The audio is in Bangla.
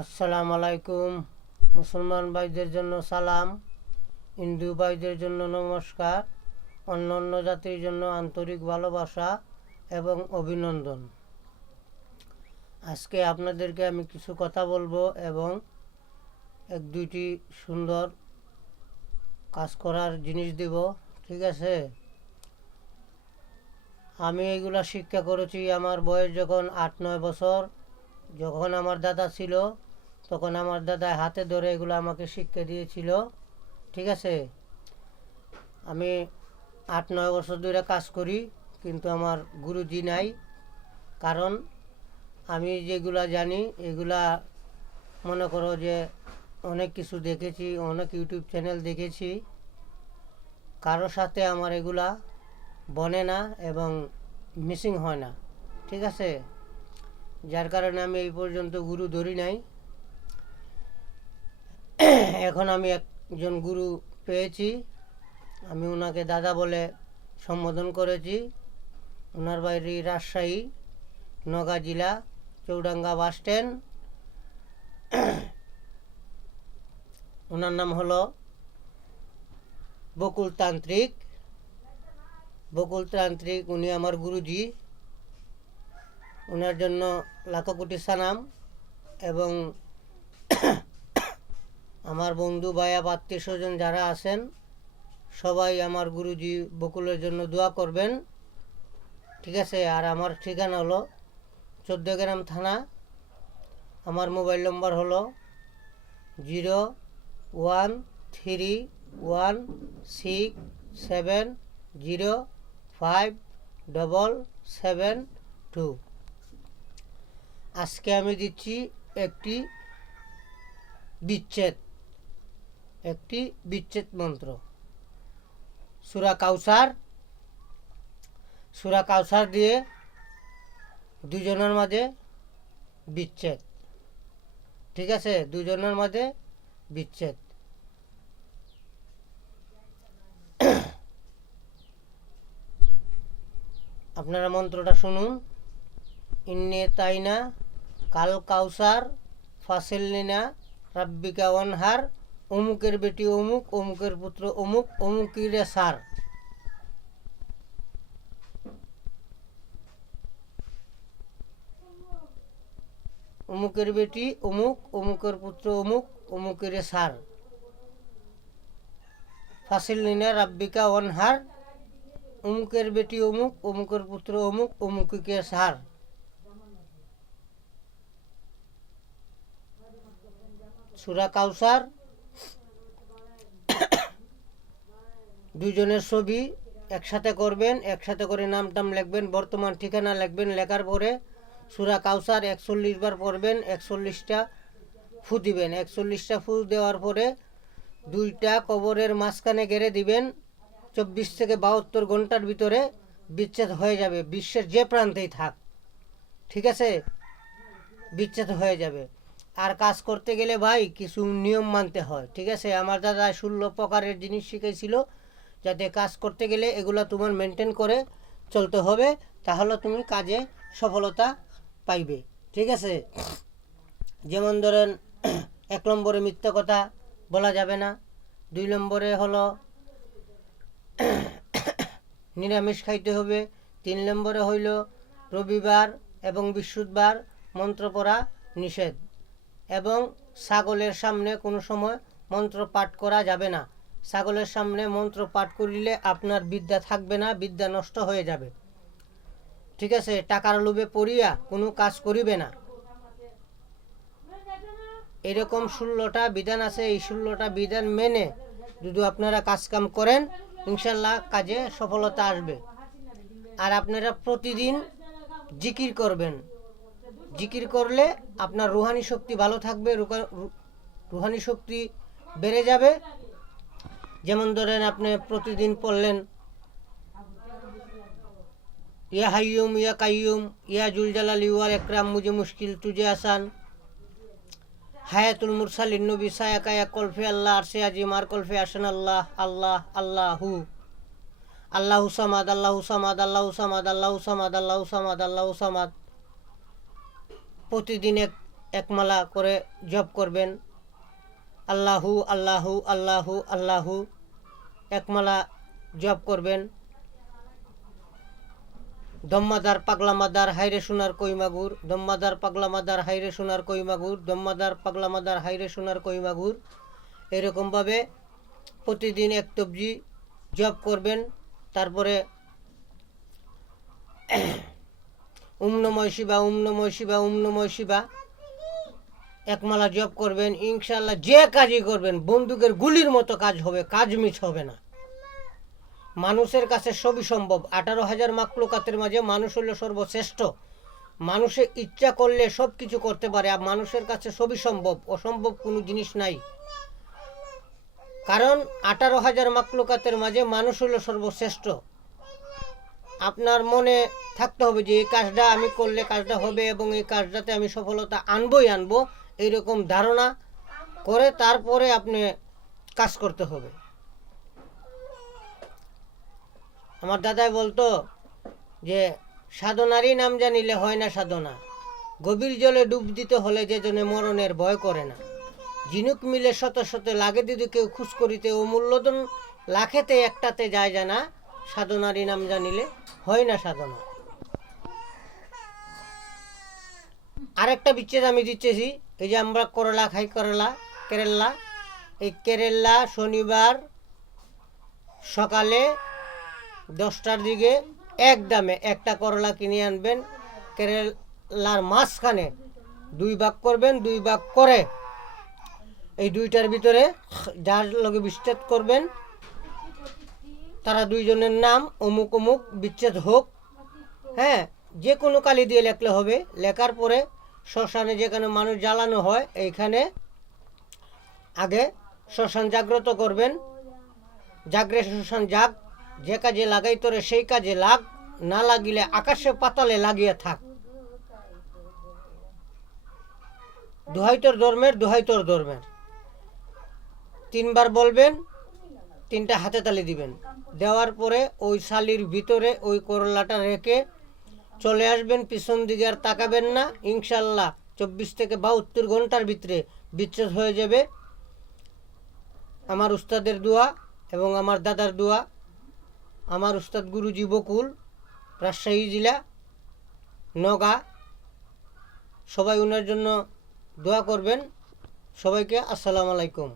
আসসালামু আলাইকুম। মুসলমান ভাইদের জন্য সালাম, হিন্দু ভাইদের জন্য নমস্কার, অন্য অন্য জাতির জন্য আন্তরিক ভালোবাসা এবং অভিনন্দন। আজকে আপনাদেরকে আমি কিছু কথা বলবো এবং এক দুইটি সুন্দর কাজ করার জিনিস দিব। ঠিক আছে, আমি এইগুলা শিক্ষা করেছি আমার বয়স যখন 8-9 বছর। যখন আমার দাদা ছিল তখন আমার দাদা হাতে ধরে এগুলো আমাকে শিক্ষা দিয়েছিল। ঠিক আছে, আমি 8-9 বছর ধরে কাজ করি, কিন্তু আমার গুরুজি নাই। কারণ আমি যেগুলা জানি এগুলা মনে করো যে অনেক কিছু দেখেছি, অনেক ইউটিউব চ্যানেল দেখেছি, কারো সাথে আমার এগুলা বনে না এবং মিসিং হয় না। ঠিক আছে, যার কারণে আমি এই পর্যন্ত গুরু ধরি নাই। এখন আমি একজন গুরু পেয়েছি, আমি ওনাকে দাদা বলে সম্বোধন করেছি। ওনার বাড়ি রাজশাহী, নওগাঁ জেলা, চৌডাঙ্গা বাস স্ট্যান্ড। ওনার নাম হলো বকুল তান্ত্রিক। বকুল তান্ত্রিক উনি আমার গুরুজি। ওনার জন্য লাখো কোটি সালাম। এবং আমার বন্ধু ভাইয়া আত্মীয় স্বজন যারা আছেন সবাই আমার গুরুজি বকুলের জন্য দোয়া করবেন। ঠিক আছে, আর আমার ঠিকানা হলো 14গ্রাম থানা। আমার মোবাইল নম্বর হলো 011317057772। আজকে আমি দিচ্ছি একটি বিচ্ছেদ মন্ত্র, সূরা কাউসার দিয়ে দুজনের মাঝে বিচ্ছেদ। ঠিক আছে, দুজনের মাঝে বিচ্ছেদ। আপনারা মন্ত্রটা শুনুন। ইন্নে তাইনা কাল কাউসার ফাসিলিনা রাব্বিকা ওয়ানহার। অমুকের বেটি অমুক, অমুকের পুত্র অমুক, অমুকের সার। অমুকের বেটি অমুক, অমুকের পুত্র অমুক, অমুকের সার। ফাসিলিনা রাব্বিকা ওয়ানহার। অমুকের বেটি অমুক, অমুকের পুত্র অমুক, অমুকে সার। সূরা কাউসার। দুজনের ছবি একসাথে করবেন, একসাথে করে নাম টাম লিখবেন, বর্তমান ঠিকানা লিখবেন। লেখার পরে সূরা কাউসার 41 বার পড়বেন, 41টা ফু দিবেন। 41টা ফু দেওয়ার পরে দুইটা কবরের মাঝখানে গেড়ে দিবেন। 24 থেকে 72 ঘন্টার ভিতরে বিচ্ছেদ হয়ে যাবে, বিশ্বের যে প্রান্তেই থাক। ঠিক আছে, বিচ্ছেদ হয়ে যাবে। আর কাজ করতে গেলে ভাই কিছু নিয়ম মানতে হয়। ঠিক আছে, আমার দাদা 16 প্রকারের জিনিস শিখেছিল, যাতে কাজ করতে গেলে এগুলো তোমার মেনটেন করে চলতে হবে, তাহলে তুমি কাজে সফলতা পাইবে। ঠিক আছে, যেমন ধরেন 1 নম্বরে মিথ্যা কথা বলা যাবে না। 2 নম্বরে হলো নিরামিষ খাইতে হবে। 3 নম্বরে হইল রবিবার এবং বৃহস্পতিবার মন্ত্র পড়া নিষেধ। এবং ছাগলের সামনে কোনো সময় মন্ত্র পাঠ করা যাবে না। ছাগলের সামনে মন্ত্র পাঠ করিলে আপনার বিদ্যা থাকবে না, বিদ্যা নষ্ট হয়ে যাবে। ঠিক আছে, টাকার লোভে পড়িয়া কোনো কাজ করিবে না। এরকম 16টা বিধান আছে। এই 16টা বিধান মেনে যদি আপনারা কাজকাম করেন, ইনশাল্লাহ কাজে সফলতা আসবে। আর আপনারা প্রতিদিন জিকির করবেন। জিকির করলে আপনার রুহানি শক্তি ভালো থাকবে, রুহানি শক্তি বেড়ে যাবে। যেমন ধরেন আপনি প্রতিদিন পড়লেন ইয়া হাইয়ুম ইয়া কাইয়ুম ইয়া জুল জালালি ওয়াল ইকরাম মুঝে মুশকিল তুঝে আসান, হায়াতুল মুরসালিন নবী সায়াকা ইয়া কলফে আল্লাহ আরশে আজিম আর কলফে আসেন আল্লাহ আল্লাহ আল্লাহু আল্লাহু সামাদ আল্লাহু সামাদ আল্লাহু সামাদ আল্লাহু সামাদ আল্লাহু সামাদ আল্লাহু সামাদ। প্রতিদিন একমালা করে জপ করবেন। আল্লাহু আল্লাহু আল্লাহু আল্লাহু একমালা জপ করবেন। দম্মাদার পাগলা মাদার হাইরে সোনার কইমাগুর, দম্মাদার পাগলা মাদার হাইরে সোনার কইমাগুর, দম্মাদার পাগলা মাদার হাইরে সোনার কইমাগুর, এরকমভাবে প্রতিদিন এক তবজি জপ করবেন। তারপরে নমঃ শিবা নমঃ শিবা নমঃ শিবা একমালা জপ করবেন। ইনশাআল্লাহ যে কাজই করবেন বন্দুকের গুলির মতো কাজ হবে, কাজ মিস হবে না। মানুষের কাছে সবই সম্ভব। 18,000 মাখলুকাতের মাঝে মানুষ হলো সর্বশ্রেষ্ঠ। মানুষের ইচ্ছা করলে সব কিছু করতে পারে, আর মানুষের কাছে সবই সম্ভব, অসম্ভব কোনো জিনিস নাই। কারণ 18,000 মাখলুকাতের মাঝে মানুষ হলো সর্বশ্রেষ্ঠ। আপনার মনে থাকতে হবে যে এই কাজটা আমি করলে কাজটা হবে এবং এই কাজটাতে আমি সফলতা আনবই আনবো, এইরকম ধারণা করে তারপরে আপনি কাজ করতে হবে। আমার দাদাই বলতো যে সাধনারই নাম জানিলে হয় না সাধনা, গভীর জলে ডুব দিতে হলে যে জনে মরণের ভয় করে না, ঝিনুক মিলে শত শত লাগে দিদি কেউ খুশ করিতে ও মূল্যধন লাখেতে একটাতে যায় জানা, সাধনারই নাম জানিলে হয় না সাধনা। আরেকটা বিচ্ছেদ আমি দিচ্ছেছি, এই যে আমরা করলা খাই, কেরালা, এই কেরালা শনিবার সকালে 10টার দিকে এক দামে একটা করলা কিনে আনবেন। কেরালার মাঝখানে 2 ভাগ করবেন, 2 ভাগ করে এই 2টার ভিতরে যার লগে বিচ্ছেদ করবেন তারা 2 জনের নাম অমুক অমুক বিচ্ছেদ হোক, হ্যাঁ, যে কোনো কালি দিয়ে লেখলে হবে। লেখার পরে শ্মশানে যেখানে মানুষ জ্বালানো হয় এইখানে আগে শ্মশান জাগ্রত করবেন। জাগরে শ্মশান জাগ, যে কাজে লাগাই তোরে সেই কাজে লাগ, না লাগিলে আকাশে পাতালে লাগিয়ে থাক। দোহাই তোর ধর্মের, দোহাই তোর ধর্মের 3 বার বলবেন, 3টা হাতে তালি দিবেন। দেওয়ার পরে ওই শালির ভিতরে ওই করলাটা রেখে চলে আসবেন, পিছন দিকে আর তাকাবেন না। ইনশাল্লাহ 24 থেকে 72 ঘন্টার ভিতরে বিচ্ছেদ হয়ে যাবে। আমার উস্তাদের দোয়া এবং আমার দাদার দোয়া, আমার উস্তাদ গুরুজি বকুল, রাজশাহী জেলা নওগাঁ, সবাই ওনার জন্য দোয়া করবেন। সবাইকে আসসালামু আলাইকুম।